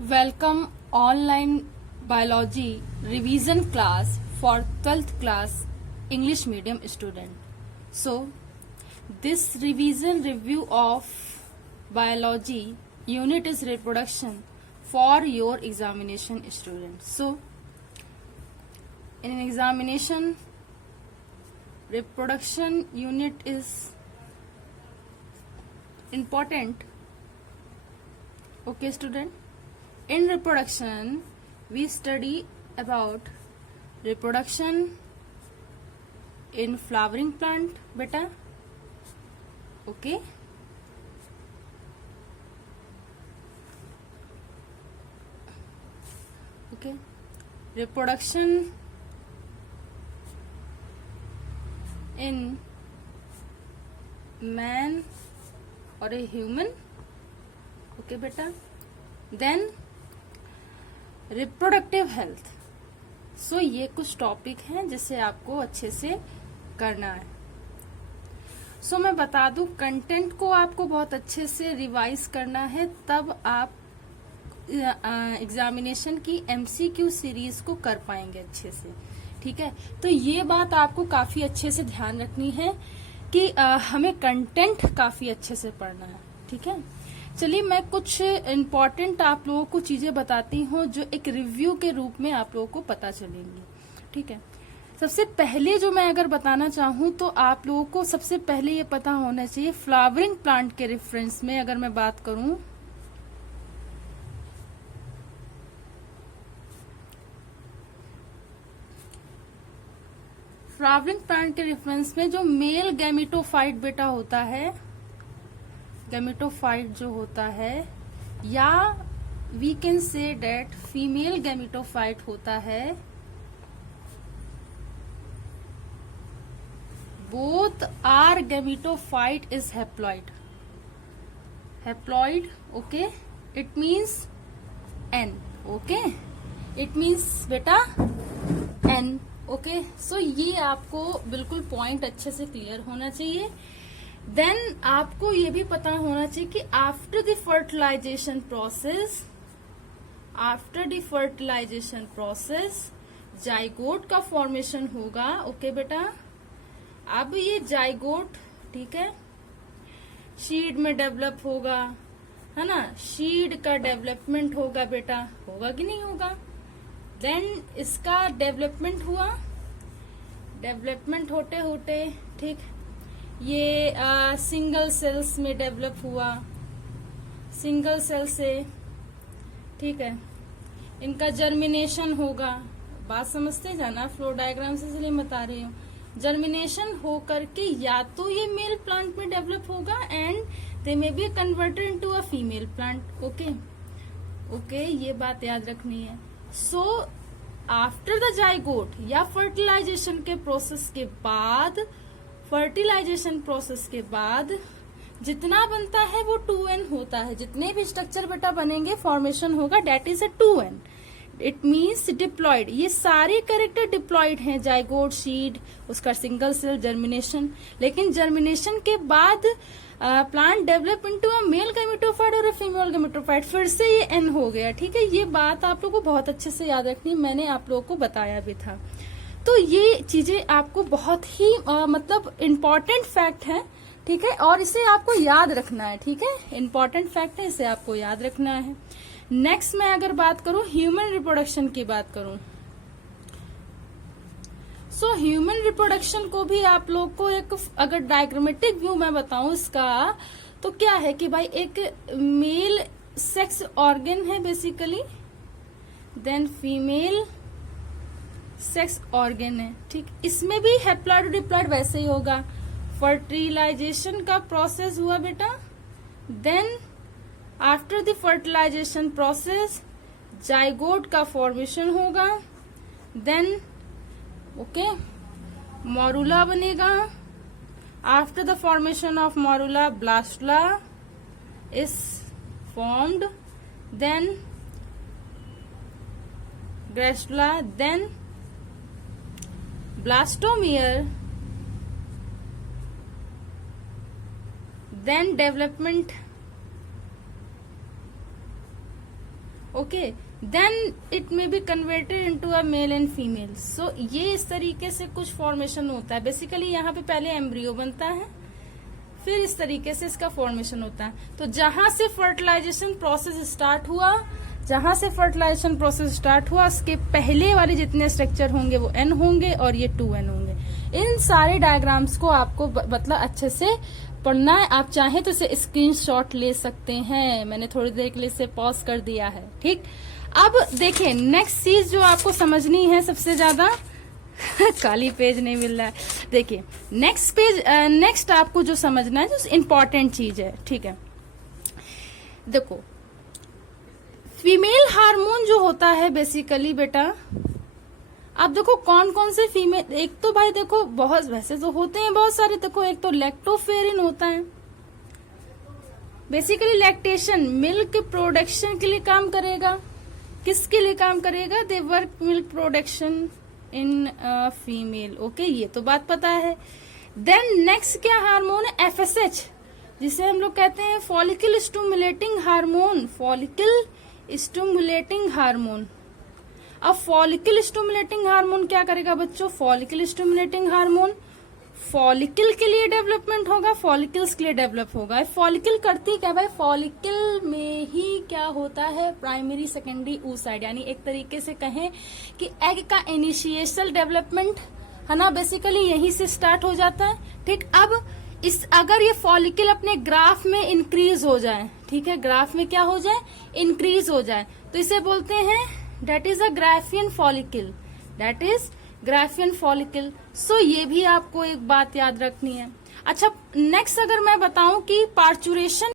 Welcome online biology revision class for 12th class English medium student. So, this revision review of biology unit is reproduction for your examination student. So, in an examination, reproduction unit is important. Okay, student. In reproduction, we study about reproduction in flowering plant, beta. Okay. Okay. Reproduction in man or a human. Okay, beta. Then reproductive health. So ये कुछ topic हैं जिसे आपको अच्छे से करना है. सो मैं बता दूं, कंटेंट को आपको बहुत अच्छे से रिवाइज करना है, तब आप एग्जामिनेशन की एमसीक्यू सीरीज को कर पाएंगे अच्छे से. ठीक है, तो ये बात आपको काफी अच्छे से ध्यान रखनी है कि हमें कंटेंट काफी अच्छे से पढ़ना है. ठीक है, चलिए मैं कुछ इम्पोर्टेंट आप लोगों को चीजें बताती हूँ जो एक रिव्यू के रूप में आप लोगों को पता चलेंगी. ठीक है, सबसे पहले जो मैं अगर बताना चाहूँ तो आप लोगों को सबसे पहले ये पता होना चाहिए, फ्लावरिंग प्लांट के रेफरेंस में अगर मैं बात करूं, फ्लावरिंग प्लांट के रेफरेंस में जो मेल गैमेटोफाइट बेटा होता है, गैमेटोफाइट जो होता है, या we can say that female gametophyte होता है, both are gametophyte is haploid. Haploid, okay, it means n. Okay, it means बेटा एन. ओके, सो ये आपको बिल्कुल पॉइंट अच्छे से क्लियर होना चाहिए. देन आपको ये भी पता होना चाहिए कि after the fertilization process zygote का फॉर्मेशन होगा. ओके बेटा, अब ये जाइगोट, ठीक है, शीड में डेवलप होगा, है ना, शीड का डेवलपमेंट होगा बेटा, होगा कि नहीं होगा. देन इसका डेवलपमेंट हुआ, डेवलपमेंट होते होते, ठीक, ये सिंगल सेल्स में डेवलप हुआ, सिंगल सेल से, ठीक है, इनका जर्मिनेशन होगा. बात समझते जाना, फ्लो डायग्राम से इसलिए बता रही हूँ. जर्मिनेशन हो करके या तो ये मेल प्लांट में डेवलप होगा and they may be converted into a female plant. Okay okay, ये बात याद रखनी है. सो आफ्टर द जाइगोट या फर्टिलाइजेशन के प्रोसेस के बाद जितना बनता है वो 2n होता है. जितने भी स्ट्रक्चर बेटा बनेंगे, फॉर्मेशन होगा, that is a 2n. It means diploid. ये सारे कैरेक्टर डिप्लॉइड हैं, जाइगोट, शीड, उसका सिंगल सेल, जर्मिनेशन. लेकिन जर्मिनेशन के बाद plant develop into a male gametophyte और अ फीमेल गैमेटोफाइट, फिर से ये n हो गया. ठीक है, ये बात आप लोगों को बहुत अच्छे से याद रखनी है, मैंने आप लोगों को बताया भी था. तो ये चीजें आपको बहुत ही मतलब इम्पोर्टेंट फैक्ट है. ठीक है, और इसे आपको याद रखना है. ठीक है, इम्पोर्टेंट फैक्ट है, इसे आपको याद रखना है. नेक्स्ट मैं अगर बात करूं, ह्यूमन रिप्रोडक्शन की बात करूं, सो ह्यूमन रिप्रोडक्शन को भी आप लोग को एक अगर डायग्रामेटिक व्यू मैं बताऊं इसका, तो क्या है कि भाई एक मेल सेक्स ऑर्गन है basically, then female sex organ है. ठीक, इसमें भी हैप्लॉइड डिप्लॉइड वैसे ही होगा. फर्टिलाइजेशन का प्रोसेस हुआ बेटा, then after the fertilization process zygote का फॉर्मेशन होगा, देन ओके मोरुला बनेगा. After the formation of morula blastula is formed, then gastrula, then blastomere, then development okay, then it may be converted into a male and female. So ये इस तरीके से कुछ formation होता है। Basically यहाँ पे पहले एम्ब्रियो बनता है, फिर इस तरीके से इसका फॉर्मेशन होता है। तो जहां से फर्टिलाइजेशन प्रोसेस स्टार्ट हुआ, उसके पहले वाले जितने स्ट्रक्चर होंगे वो N होंगे और ये 2N होंगे। इन सारे डायग्राम्स को आपको मतलब अच्छे से पढ़ना है। आप चाहें तो इसे स्क्रीनशॉट ले सकते हैं। मैंने थोड़ी देर के लिए इसे पॉज कर दिया है, ठीक। अब देखिए नेक्स्ट चीज जो आपको समझनी है सबसे ज्यादा काली पेज नहीं मिल रहा है। देखिए नेक्स्ट आपको जो समझना है, जो इम्पोर्टेंट चीज है, ठीक है। देखो फीमेल हार्मोन जो होता है बेसिकली बेटा, अब देखो कौन कौन से फीमेल, एक तो भाई देखो बहुत, वैसे तो होते हैं बहुत सारे। देखो एक तो लैक्टोफेरिन होता है, बेसिकली लैक्टेशन मिल्क प्रोडक्शन के लिए काम करेगा। किसके लिए काम करेगा? They work milk production in female. Okay, ये तो बात पता है। देन नेक्स्ट क्या हार्मोन है? FSH, जिसे हम लोग कहते हैं follicle stimulating hormone. Follicle stimulating hormone. अब फॉलिकल स्टिमुलेटिंग हार्मोन क्या करेगा बच्चों? फॉलिकल स्टिमुलेटिंग हार्मोन फॉलिकल के लिए डेवलपमेंट होगा, फॉलिकल्स के लिए डेवलप होगा। फॉलिकल करती क्या भाई? फॉलिकल में ही क्या होता है? प्राइमरी सेकेंडरी oocyte, यानी एक तरीके से कहें कि एग का इनिशिएशल डेवलपमेंट है ना, बेसिकली यहीं से स्टार्ट हो जाता है, ठीक। अब अगर ये फॉलिकल अपने ग्राफ में इंक्रीज हो जाए, ठीक है, ग्राफ में क्या हो जाए? इंक्रीज हो जाए, तो इसे बोलते हैं that is a Graafian follicle, that is Graafian follicle. So ये भी आपको एक बात याद रखनी है। अच्छा नेक्स्ट अगर मैं बताऊं कि पार्चुरेशन